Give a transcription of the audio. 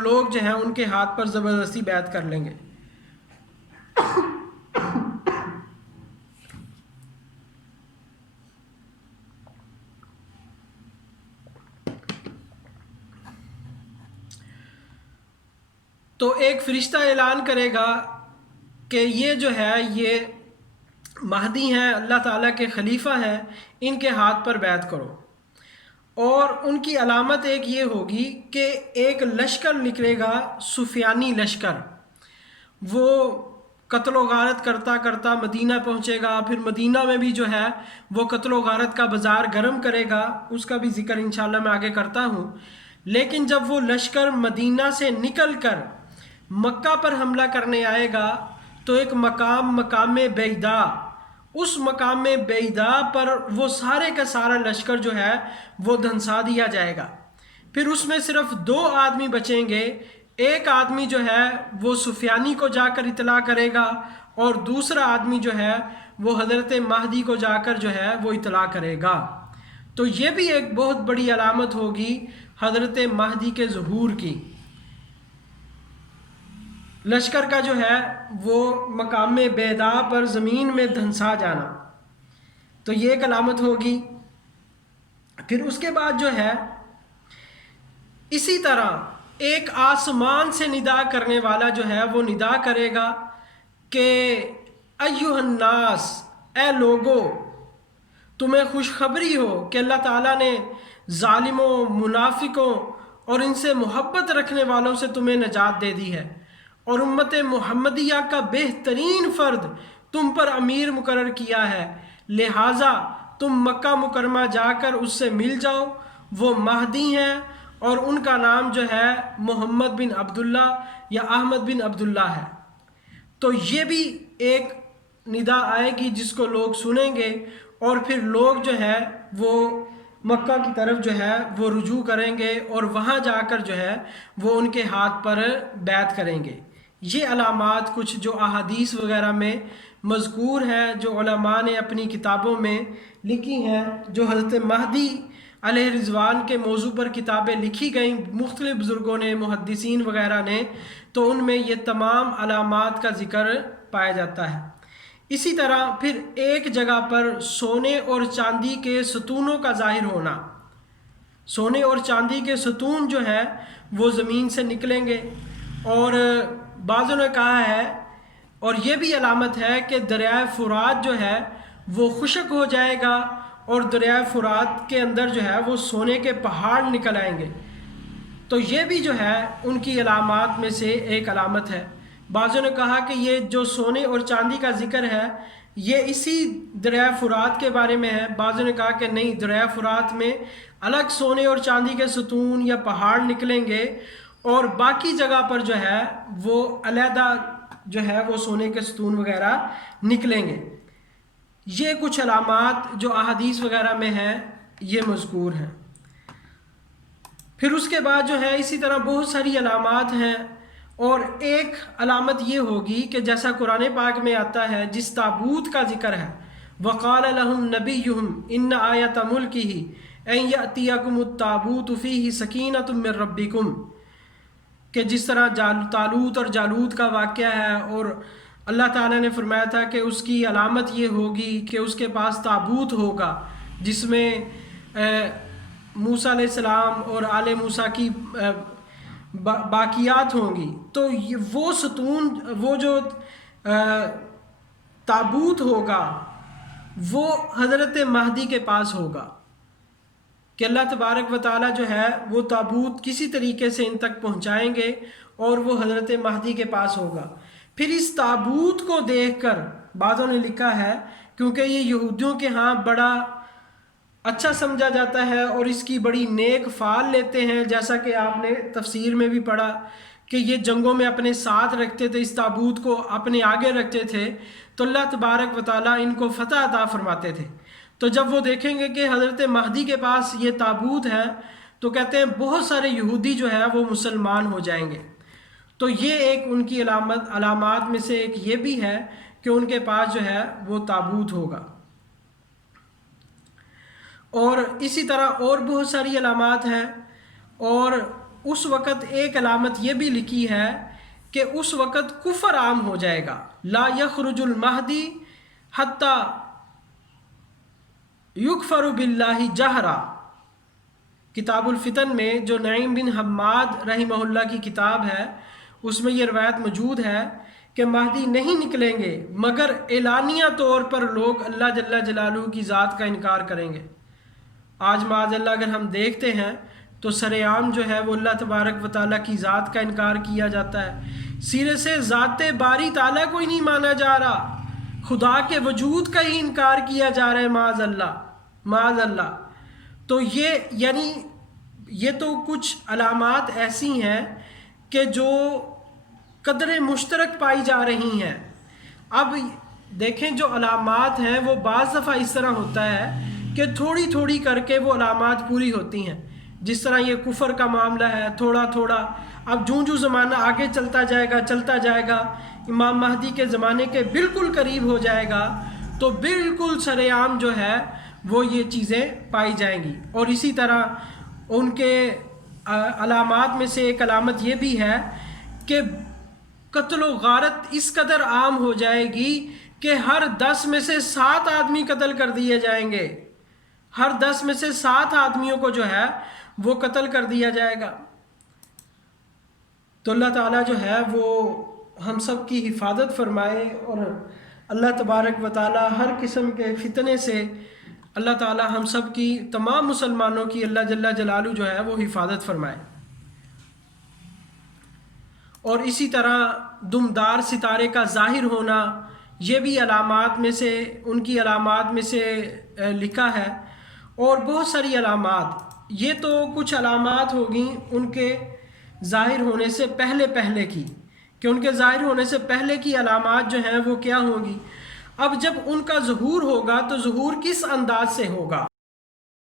لوگ جو ہیں ان کے ہاتھ پر زبردستی بیعت کر لیں گے۔ تو ایک فرشتہ اعلان کرے گا کہ یہ جو ہے یہ مہدی ہیں، اللہ تعالیٰ کے خلیفہ ہیں، ان کے ہاتھ پر بیعت کرو۔ اور ان کی علامت ایک یہ ہوگی کہ ایک لشکر نکلے گا، سفیانی لشکر، وہ قتل و غارت کرتا کرتا مدینہ پہنچے گا، پھر مدینہ میں بھی جو ہے وہ قتل و غارت کا بازار گرم کرے گا، اس کا بھی ذکر انشاءاللہ میں آگے کرتا ہوں۔ لیکن جب وہ لشکر مدینہ سے نکل کر مکہ پر حملہ کرنے آئے گا تو ایک مقام بیدا، اس مقام بیدا پر وہ سارے کا سارا لشکر جو ہے وہ دھنسا دیا جائے گا۔ پھر اس میں صرف 2 آدمی بچیں گے، ایک آدمی جو ہے وہ سفیانی کو جا کر اطلاع کرے گا اور دوسرا آدمی جو ہے وہ حضرت مہدی کو جا کر جو ہے وہ اطلاع کرے گا۔ تو یہ بھی ایک بہت بڑی علامت ہوگی حضرت مہدی کے ظہور کی، لشکر کا جو ہے وہ مقام بیدا پر زمین میں دھنسا جانا، تو یہ ایک علامت ہوگی۔ پھر اس کے بعد جو ہے اسی طرح ایک آسمان سے ندا کرنے والا جو ہے وہ ندا کرے گا کہ ایھا الناس، اے لوگو، تمہیں خوشخبری ہو کہ اللہ تعالیٰ نے ظالموں، منافقوں اور ان سے محبت رکھنے والوں سے تمہیں نجات دے دی ہے، اور امت محمدیہ کا بہترین فرد تم پر امیر مقرر کیا ہے، لہٰذا تم مکہ مکرمہ جا کر اس سے مل جاؤ، وہ مہدی ہیں اور ان کا نام جو ہے محمد بن عبداللہ یا احمد بن عبداللہ ہے۔ تو یہ بھی ایک ندا آئے گی جس کو لوگ سنیں گے، اور پھر لوگ جو ہے وہ مکہ کی طرف جو ہے وہ رجوع کریں گے اور وہاں جا کر جو ہے وہ ان کے ہاتھ پر بیعت کریں گے۔ یہ علامات کچھ جو احادیث وغیرہ میں مذکور ہیں، جو علماء نے اپنی کتابوں میں لکھی ہیں، جو حضرت مہدی علیہ رضوان کے موضوع پر کتابیں لکھی گئیں مختلف بزرگوں نے، محدثین وغیرہ نے، تو ان میں یہ تمام علامات کا ذکر پایا جاتا ہے۔ اسی طرح پھر ایک جگہ پر سونے اور چاندی کے ستونوں کا ظاہر ہونا، سونے اور چاندی کے ستون جو ہے وہ زمین سے نکلیں گے، اور بعضوں نے کہا ہے اور یہ بھی علامت ہے کہ دریائے فرات جو ہے وہ خشک ہو جائے گا اور دریائے فرات کے اندر جو ہے وہ سونے کے پہاڑ نکل آئیں گے، تو یہ بھی جو ہے ان کی علامات میں سے ایک علامت ہے۔ بعضوں نے کہا کہ یہ جو سونے اور چاندی کا ذکر ہے یہ اسی دریائے فرات کے بارے میں ہے، بعضوں نے کہا کہ نہیں، دریائے فرات میں الگ سونے اور چاندی کے ستون یا پہاڑ نکلیں گے اور باقی جگہ پر جو ہے وہ علیحدہ جو ہے وہ سونے کے ستون وغیرہ نکلیں گے۔ یہ کچھ علامات جو احادیث وغیرہ میں ہیں یہ مذکور ہیں۔ پھر اس کے بعد جو ہے اسی طرح بہت ساری علامات ہیں، اور ایک علامت یہ ہوگی کہ جیسا قرآن پاک میں آتا ہے، جس تابوت کا ذکر ہے، وَقَالَ لَهُمْ نَبِيُّهُمْ إِنَّ آیَةَ مُلْكِهِ أَن يَأْتِيَكُمُ التَّابُوتُ فِيهِ سَكِینَةٌ مِّن رَبِّكُمْ، کہ جس طرح طالوت اور جالوت کا واقعہ ہے، اور اللہ تعالیٰ نے فرمایا تھا کہ اس کی علامت یہ ہوگی کہ اس کے پاس تابوت ہوگا جس میں موسیٰ علیہ السلام اور آل موسیٰ کی باقیات ہوں گی۔ تو وہ ستون، وہ جو تابوت ہوگا وہ حضرت مہدی کے پاس ہوگا، کہ اللہ تبارک و تعالیٰ جو ہے وہ تابوت کسی طریقے سے ان تک پہنچائیں گے اور وہ حضرت مہدی کے پاس ہوگا۔ پھر اس تابوت کو دیکھ کر بعضوں نے لکھا ہے، کیونکہ یہ یہودیوں کے ہاں بڑا اچھا سمجھا جاتا ہے اور اس کی بڑی نیک فعال لیتے ہیں، جیسا کہ آپ نے تفسیر میں بھی پڑھا کہ یہ جنگوں میں اپنے ساتھ رکھتے تھے، اس تابوت کو اپنے آگے رکھتے تھے، تو اللہ تبارک و تعالیٰ ان کو فتح عطا فرماتے تھے۔ تو جب وہ دیکھیں گے کہ حضرت مہدی کے پاس یہ تابوت ہے تو کہتے ہیں بہت سارے یہودی جو ہے وہ مسلمان ہو جائیں گے۔ تو یہ ایک ان کی علامات میں سے ایک یہ بھی ہے کہ ان کے پاس جو ہے وہ تابوت ہوگا۔ اور اسی طرح اور بہت ساری علامات ہیں، اور اس وقت ایک علامت یہ بھی لکھی ہے کہ اس وقت کفر عام ہو جائے گا. لا یخرج المہدی حتی یکفر باللہ جہرا. کتاب الفتن میں جو نعیم بن حماد رحمہ اللہ کی کتاب ہے اس میں یہ روایت موجود ہے کہ مہدی نہیں نکلیں گے مگر اعلانیہ طور پر لوگ اللہ جل جلالہ کی ذات کا انکار کریں گے. آج معاذ اللہ اگر ہم دیکھتے ہیں تو سر عام جو ہے وہ اللہ تبارک و تعالیٰ کی ذات کا انکار کیا جاتا ہے. سرے سے ذات باری تعالیٰ کو ہی نہیں مانا جا رہا، خدا کے وجود کا ہی انکار کیا جا رہا ہے معاذ اللہ معاذ اللہ. تو یہ تو کچھ علامات ایسی ہیں کہ جو قدر مشترک پائی جا رہی ہیں. اب دیکھیں جو علامات ہیں وہ بعض دفعہ اس طرح ہوتا ہے کہ تھوڑی تھوڑی کر کے وہ علامات پوری ہوتی ہیں. جس طرح یہ کفر کا معاملہ ہے تھوڑا تھوڑا، اب جوں زمانہ آگے چلتا جائے گا امام مہدی کے زمانے کے بالکل قریب ہو جائے گا تو بالکل سر عام جو ہے وہ یہ چیزیں پائی جائیں گی. اور اسی طرح ان کے علامات میں سے ایک علامت یہ بھی ہے کہ قتل و غارت اس قدر عام ہو جائے گی کہ ہر 10 میں سے 7 آدمی قتل کر دیے جائیں گے. ہر 10 میں سے 7 آدمیوں کو جو ہے وہ قتل کر دیا جائے گا. تو اللہ تعالیٰ جو ہے وہ ہم سب کی حفاظت فرمائے، اور اللہ تبارک و تعالیٰ ہر قسم کے فتنے سے اللہ تعالیٰ ہم سب کی تمام مسلمانوں کی اللہ جل جلالہ جو ہے وہ حفاظت فرمائے. اور اسی طرح دمدار ستارے کا ظاہر ہونا یہ بھی علامات میں سے ان کی علامات میں سے لکھا ہے. اور بہت ساری علامات، یہ تو کچھ علامات ہوگیں ان کے ظاہر ہونے سے پہلے کی، کہ ان کے ظاہر ہونے سے پہلے کی علامات جو ہیں وہ کیا ہوگی. اب جب ان کا ظہور ہوگا تو ظہور کس انداز سے ہوگا؟